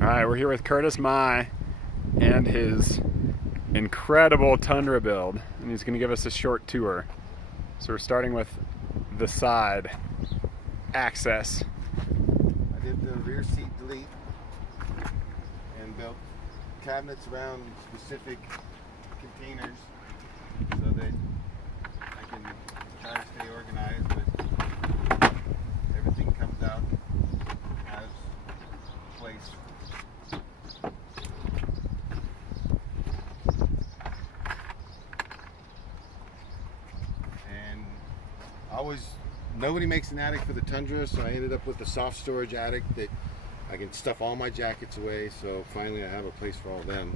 All right, we're here with Curtis Mai and his incredible Tundra build, and he's going to give us a short tour. So we're starting with the side access. I did the rear seat delete and built cabinets around specific containers so that I can try to stay organized, but everything comes out as place. And nobody makes an attic for the Tundra, so I ended up with a soft storage attic that I can stuff all my jackets away, so finally I have a place for all of them.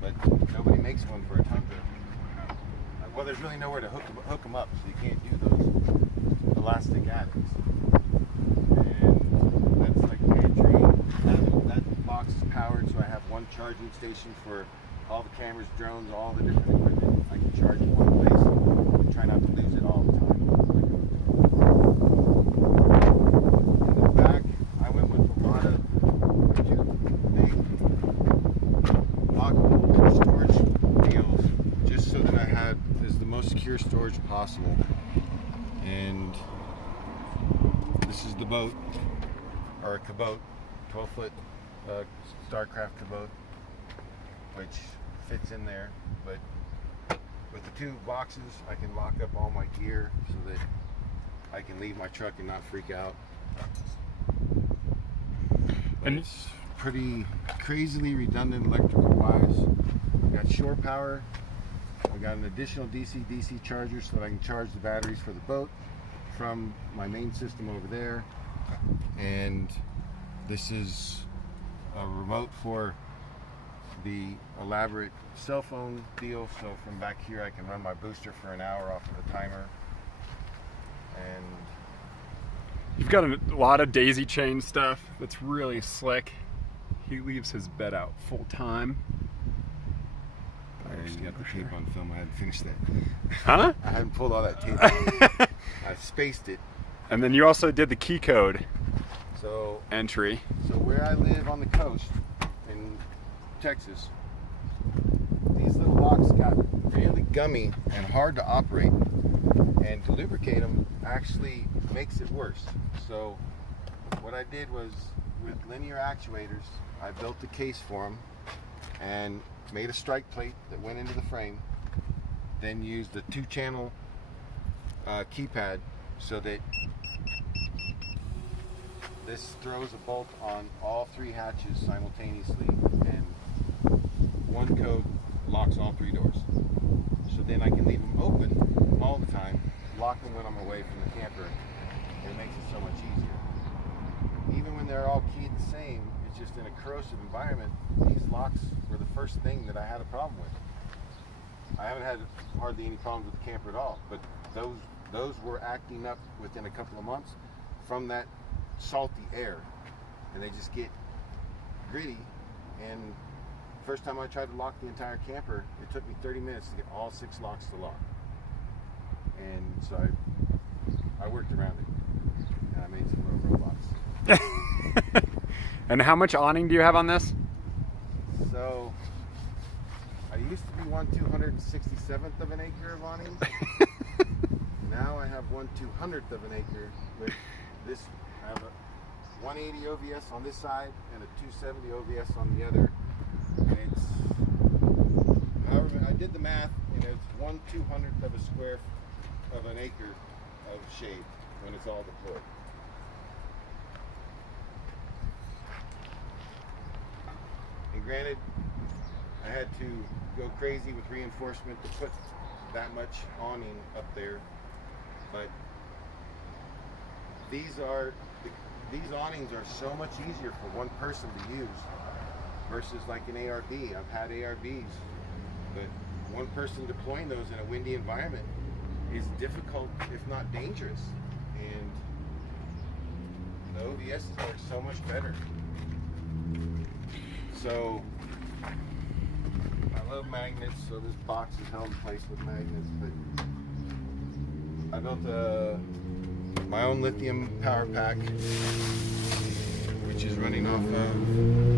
But nobody makes one for a Tundra. Well, there's really nowhere to hook them up, so you can't do those elastic attics. And that's like pantry. That box is powered, so I have one charging station for all the cameras, drones, all the different equipment. I can charge in one place. Try not to lose it all the time. In the back, I went with a lot of two big lockable storage deals, just so that I had the most secure storage possible. And this is the boat, or a cabote, 12-foot Starcraft cabote, which fits in there. But with the two boxes, I can lock up all my gear so that I can leave my truck and not freak out. And it's pretty crazily redundant electrical wise. I got shore power. I got an additional DC-DC charger so that I can charge the batteries for the boat from my main system over there. And this is a remote for the elaborate cell phone deal, so from back here I can run my booster for an hour off of the timer. And you've got a lot of daisy chain stuff that's really slick. He leaves his bed out full time. I didn't get the tape on film. I hadn't finished that. Huh? I hadn't pulled all that tape out. I spaced it. And then you also did the key code entry. So where I live on the coast in Texas, these little locks got really gummy and hard to operate, and to lubricate them actually makes it worse. So what I did was, with linear actuators, I built the case for them and made a strike plate that went into the frame, then used the 2-channel keypad so that this throws a bolt on all 3 hatches simultaneously, and one code locks all 3 doors. So then I can leave them open all the time, lock them when I'm away from the camper, and it makes it so much easier. Even when they're all keyed the same, it's just in a corrosive environment, these locks were the first thing that I had a problem with. I haven't had hardly any problems with the camper at all, but those were acting up within a couple of months from that salty air, and they just get gritty. And first time I tried to lock the entire camper, it took me 30 minutes to get all 6 locks to lock. And so I worked around it, and I made some little robots. And how much awning do you have on this? So I used to be 1/267th of an acre of awning. Now I have 1/200th of an acre with this. I have a 180 OVS on this side and a 270 OVS on the other. And it's, however, I did the math, and it's 1/200th of a square of an acre of shade when it's all deployed. And granted, I had to go crazy with reinforcement to put that much awning up there, but these awnings are so much easier for one person to use versus like an ARB. I've had ARBs, but one person deploying those in a windy environment is difficult, if not dangerous. And the OVS work so much better. So I love magnets, so this box is held in place with magnets, but I built my own lithium power pack, which is running off of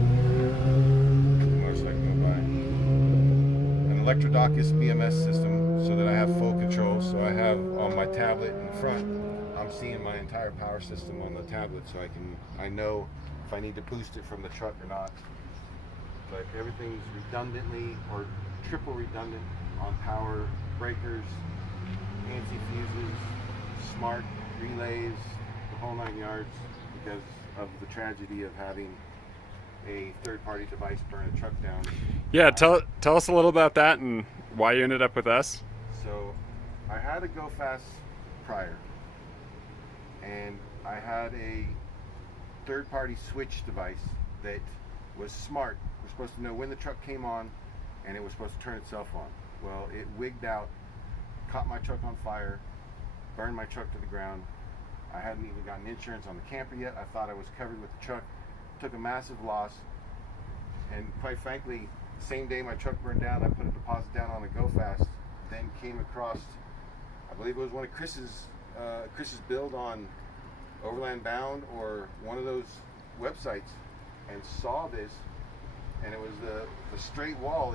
electrodocus BMS system so that I have full control. So I have on my tablet in front, I'm seeing my entire power system on the tablet, so I know if I need to boost it from the truck or not. But everything's redundantly or triple redundant on power breakers, anti-fuses, smart relays, the whole 9 yards, because of the tragedy of having a third-party device burn a truck down. Yeah, tell us a little about that and why you ended up with us. So I had a Go Fast prior, and I had a third-party switch device that was smart. We're supposed to know when the truck came on, and it was supposed to turn itself on. Well, it wigged out, caught my truck on fire, burned my truck to the ground. I hadn't even gotten insurance on the camper yet. I thought I was covered with the truck. Took a massive loss, and quite frankly, same day my truck burned down, I put a deposit down on a Go Fast. Then came across, I believe it was one of Chris's build on Overland Bound or one of those websites, and saw this, and it was the straight wall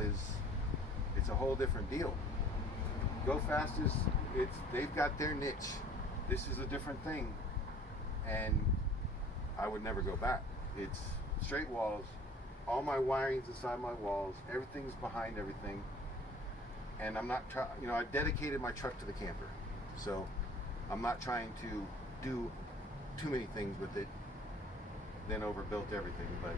it's a whole different deal. Go Fast they've got their niche. This is a different thing, and I would never go back. It's straight walls, all my wiring's inside my walls, everything's behind everything, and I'm not I dedicated my truck to the camper, so I'm not trying to do too many things with it, then overbuilt everything. But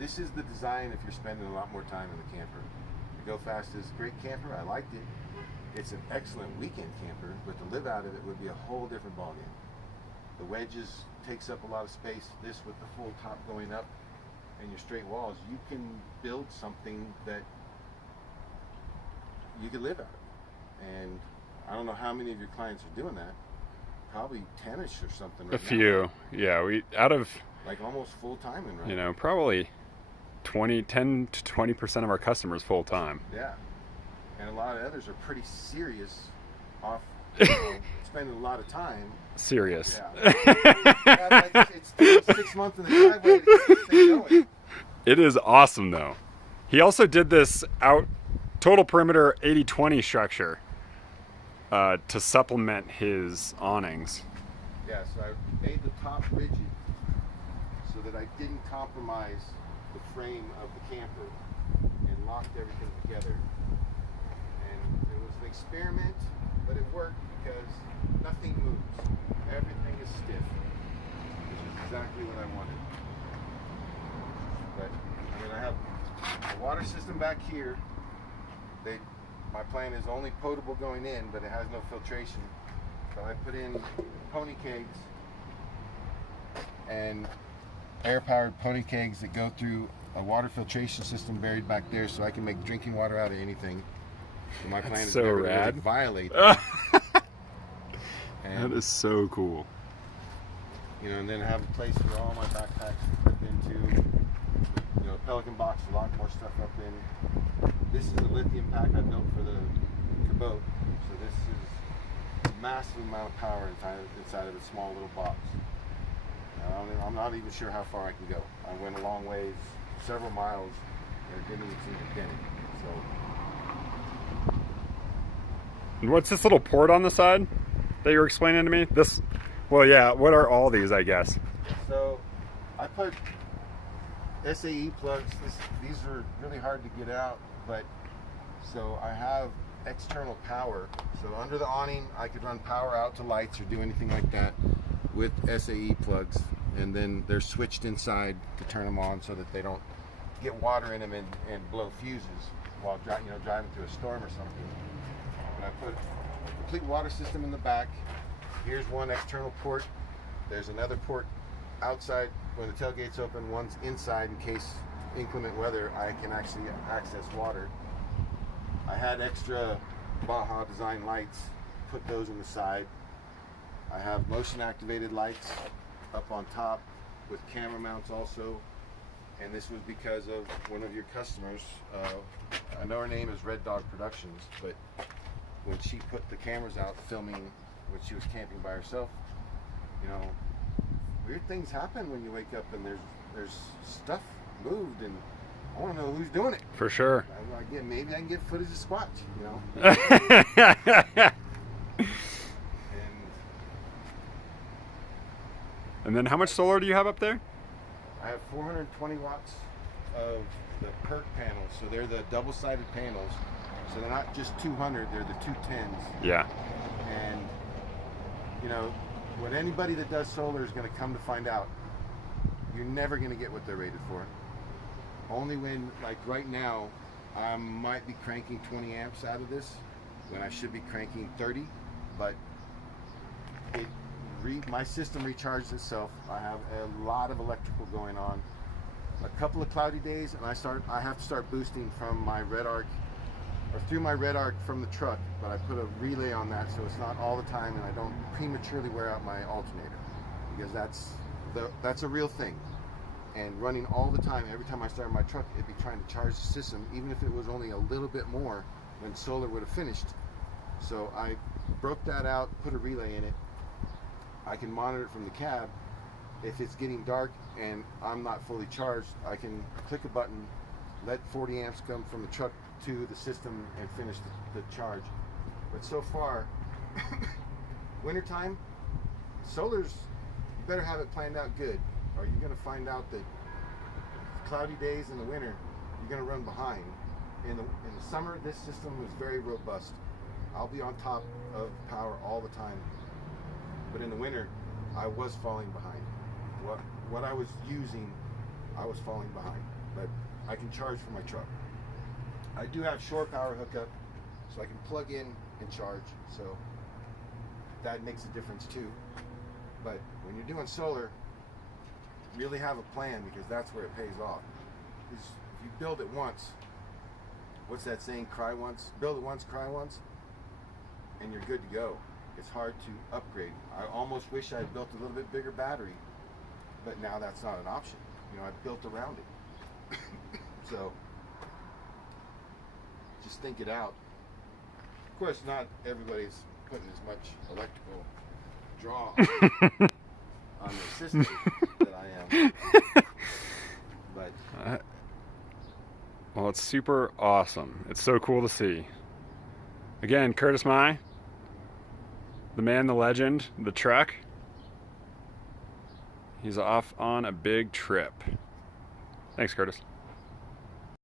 this is the design if you're spending a lot more time in the camper. The Go Fast is a great camper, I liked it. It's an excellent weekend camper, but to live out of it would be a whole different ballgame. The wedges takes up a lot of space. This with the full top going up and your straight walls, you can build something that you could live out of. And I don't know how many of your clients are doing that. Probably 10ish or something right now. A few, yeah. We out of like almost full time in right probably 10 to 20% of our customers full time. Yeah, and a lot of others are pretty serious off. Spending a lot of time. Serious. Yeah. It's 6 months in the driveway to get this thing going. It is awesome though. He also did this total perimeter 80-20 structure to supplement his awnings. Yeah, so I made the top rigid so that I didn't compromise the frame of the camper and locked everything together. And it was an experiment, but it worked because nothing moves. Everything is stiff, which is exactly what I wanted. But I have a water system back here. My plan is only potable going in, but it has no filtration. So I put in pony kegs and air-powered pony kegs that go through a water filtration system buried back there, so I can make drinking water out of anything. So my plan is so never rad. to violate that. That is so cool. And then have a place for all my backpacks to clip into. Pelican box, a lot more stuff up in. This is the lithium pack I built for the boat. So this is a massive amount of power inside of a small little box. I'm not even sure how far I can go. I went a long ways, several miles, and it didn't even seem to dent it. So. And what's this little port on the side that you were explaining to me? What are all these, I guess? So I put SAE plugs. These are really hard to get out, but so I have external power. So under the awning, I could run power out to lights or do anything like that with SAE plugs, and then they're switched inside to turn them on so that they don't get water in them and blow fuses while driving through a storm or something. And I put a complete water system in the back. Here's one external port. There's another port outside when the tailgate's open. One's inside in case inclement weather I can actually access water. I had extra Baja design lights, put those on the side. I have motion activated lights up on top with camera mounts also, and this was because of one of your customers. I know her name is Red Dog Productions, but when she put the cameras out filming when she was camping by herself, weird things happen when you wake up and there's stuff moved, and I want to know who's doing it. For sure. Maybe I can get footage of Squatch, you know. And then how much solar do you have up there? I have 420 watts of the PERC panels, so they're the double-sided panels. So they're not just 200, they're the 210s. Yeah. And, you know, what anybody that does solar is going to come to find out, you're never going to get what they're rated for. Only when, like right now, I might be cranking 20 amps out of this when I should be cranking 30, but my system recharges itself. I have a lot of electrical going on. A couple of cloudy days, and I have to start boosting from my red arc, or through my red arc from the truck, but I put a relay on that so it's not all the time and I don't prematurely wear out my alternator, because that's a real thing. And running all the time, every time I started my truck, it'd be trying to charge the system, even if it was only a little bit more when solar would have finished. So I broke that out, put a relay in it. I can monitor it from the cab. If it's getting dark and I'm not fully charged, I can click a button, let 40 amps come from the truck to the system and finish the charge. But so far, wintertime, solar's, you better have it planned out good, or you're going to find out that cloudy days in the winter, you're going to run behind. In the summer, this system was very robust. I'll be on top of power all the time. But in the winter, I was falling behind. What I was using, I was falling behind. But I can charge for my truck. I do have shore power hookup, so I can plug in and charge. So that makes a difference too. But when you're doing solar, really have a plan, because that's where it pays off. Because if you build it once, what's that saying? Cry once. Build it once, cry once, and you're good to go. It's hard to upgrade. I almost wish I had built a little bit bigger battery, but now that's not an option. You know, I've built around it. So just think it out. Of course, not everybody's putting as much electrical draw on their system that I am. But well, it's super awesome. It's so cool to see. Again, Curtis Mai, the man, the legend, the truck. He's off on a big trip. Thanks, Curtis.